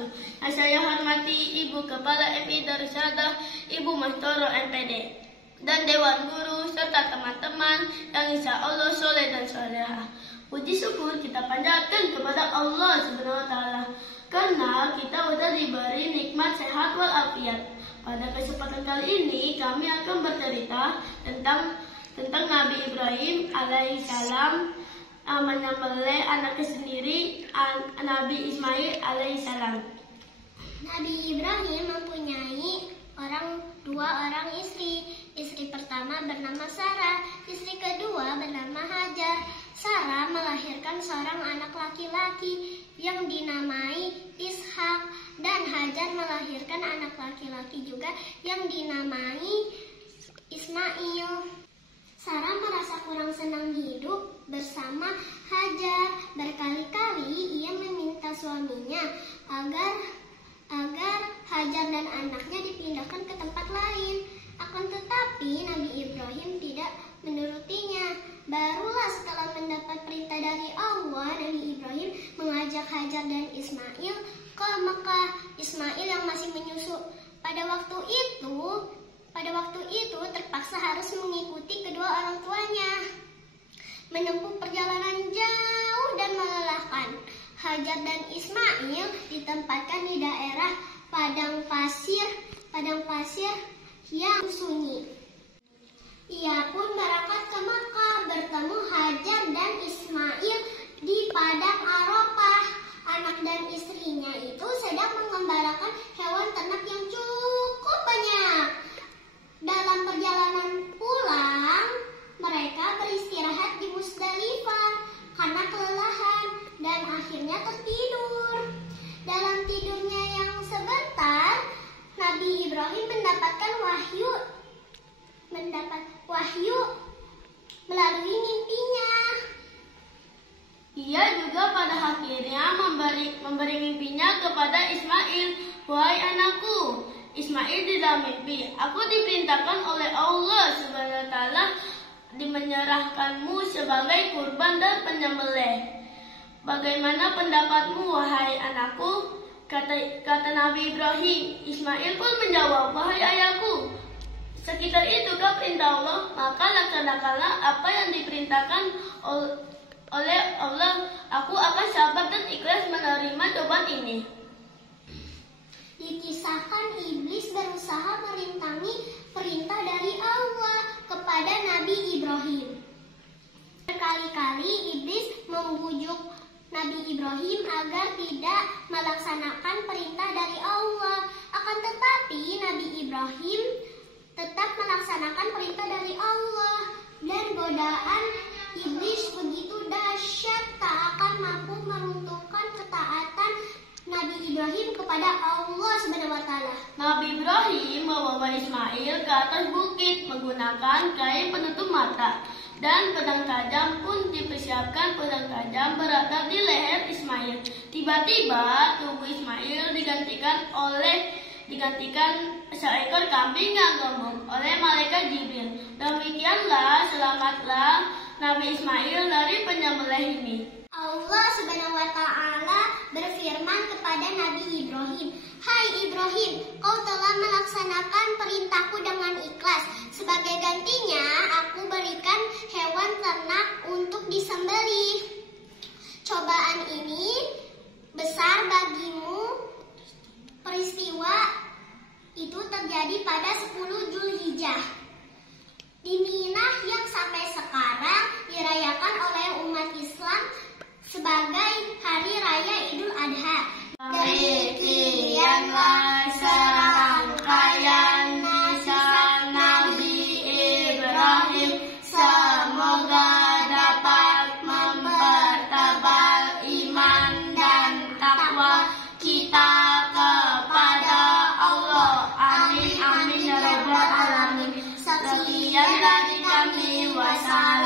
wabarakatuh. Yang saya hormati Ibu Kepala MI Darussalam, Ibu Mastoro MPD, dan Dewan Guru serta teman-teman yang insya Allah soleh dan soleha. Puji syukur kita panjatkan kepada Allah Subhanahu wa Ta'ala karena kita sudah diberi nikmat sehat walafiat. Pada kesempatan kali ini kami akan bercerita tentang Nabi Ibrahim alaihissalam menyembelih anaknya sendiri, Nabi Ismail alaihissalam. Nabi Ibrahim mempunyai dua orang istri. Istri pertama bernama Sarah, istri kedua bernama Hajar. Sarah melahirkan seorang anak laki-laki yang dinamai Ishak, dan Hajar melahirkan anak laki-laki juga yang dinamai Ismail. Sarah merasa kurang senang hidup bersama Hajar. Berkali-kali ia meminta suaminya agar Hajar dan anaknya dipindahkan ke tempat lain. Akan tetapi Nabi Ibrahim tidak menurutinya. Barulah setelah mendapat perintah dari Allah, Nabi Ibrahim mengajak Hajar dan Ismail ke Mekah. Ismail yang masih menyusu pada waktu itu terpaksa harus mengikuti kedua orang tuanya menempuh perjalanan jauh dan melelahkan. Hajar dan Ismail ditempatkan di daerah padang pasir yang sunyi. Ia pun berangkat ke Mekah bertemu Hajar dan Ismail di padang Arafah. Anak dan istrinya itu sedang mengembalakan hewan ternak yang cukup banyak. Dalam perjalanan pulang, mereka beristirahat di Musdalifah karena kelelahan dan akhirnya tertidur. Dalam tidurnya yang sebentar, Nabi Ibrahim mendapatkan wahyu melalui mimpinya. Ia juga pada akhirnya memberi mimpinya kepada Ismail. Wahai anakku, Ismail di dalam mimpi, aku diperintahkan oleh Allah Subhanahu wa Ta'ala menyerahkanmu sebagai kurban dan penyembelih. Bagaimana pendapatmu, wahai anakku? Kata Nabi Ibrahim. Ismail pun menjawab, wahai ayahku, sekitar itu kan perintah Allah, maka laksanakanlah apa yang diperintahkan oleh Allah. Aku akan sabar dan ikhlas menerima cobaan ini. Dikisahkan iblis berusaha merintangi perintah dari Allah kepada Nabi Ibrahim. Berkali-kali iblis membujuk Nabi Ibrahim agar tidak melaksanakan perintah dari Allah. Akan tetapi Nabi Ibrahim tetap melaksanakan perintah dari Allah, dan godaan iblis begitu dahsyat tak akan mampu meruntuhkan ketaatan Nabi Ibrahim kepada Allah Subhanahu wa Ta'ala. Nabi Ibrahim membawa Ismail ke atas bukit menggunakan kain penutup mata, dan pedang tajam pun dipersiapkan. Pedang tajam berada di leher Ismail. Tiba-tiba tubuh Ismail digantikan seekor kambing yang gemuk oleh malaikat Jibril. Demikianlah selamatlah Nabi Ismail dari penyembelih ini. Allah Subhanahu wa Ta'ala berfirman kepada Nabi Ibrahim, hai Ibrahim, kau telah melaksanakan perintahku dengan ikhlas. Sebagai gantinya, aku berikan hewan ternak untuk disembelih. Cobaan ini besar bagimu. Peristiwa itu terjadi pada 10 Zulhijjah di Mina yang sampai sekarang dirayakan oleh umat Islam sebagai Hari Raya Idul Adha. Demikianlah serangkaian kisah Nabi Ibrahim. Semoga dapat mempertebal iman dan takwa kita kepada Allah. Amin amin ya rabbal alamin. Sekian dari kami. Wassalamualaikum.